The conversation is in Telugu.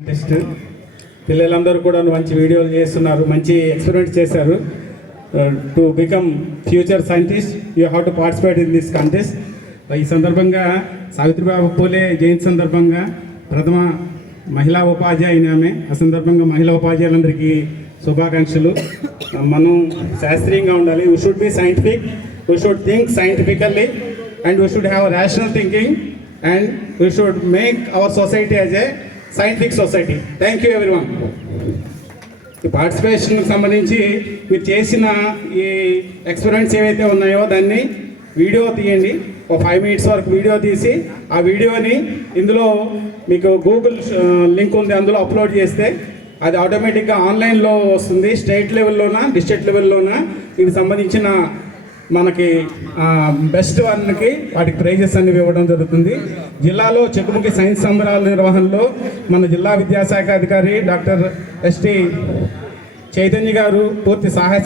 టెస్ట్ పిల్లలందరూ కూడా మంచి వీడియోలు చేస్తున్నారు మంచి ఎక్స్పెరిమెంట్స్ చేశారు. To become future scientist you have to participate in this contest ఈ సందర్భంగా సావిత్రిబాబు పూలే జయంతి సందర్భంగా ప్రథమ మహిళా ఉపాధ్యాయుని ఆమె ఆ సందర్భంగా మహిళా ఉపాధ్యాయులందరికీ శుభాకాంక్షలు. Uh, మనం శాస్త్రీయంగా ఉండాలి. We should be scientific we should think scientifically and we should have rational thinking and we should make our society as a scientific society. Thank you every ఈ పార్టిసిపేషన్కి సంబంధించి మీరు చేసిన ఈ ఎక్స్పెరిమెంట్స్ ఏవైతే ఉన్నాయో దాన్ని వీడియో తీయండి. ఒక ఫైవ్ మినిట్స్ వరకు వీడియో తీసి ఆ వీడియోని ఇందులో మీకు గూగుల్ లింక్ ఉంది. అందులో అప్లోడ్ చేస్తే అది ఆటోమేటిక్గా ఆన్లైన్లో వస్తుంది. స్టేట్ లెవెల్లోనా డిస్ట్రిక్ట్ లెవెల్లోనా దీనికి సంబంధించిన మనకి బెస్ట్ వన్కి వాటికి ప్రైజెస్ అనేవి ఇవ్వడం జరుగుతుంది. జిల్లాలో చెక్కుముఖి సైన్స్ సంబరాల నిర్వహణలో మన జిల్లా విద్యాశాఖ అధికారి డాక్టర్ ఎస్టి చైతన్య గారు పూర్తి సహాయ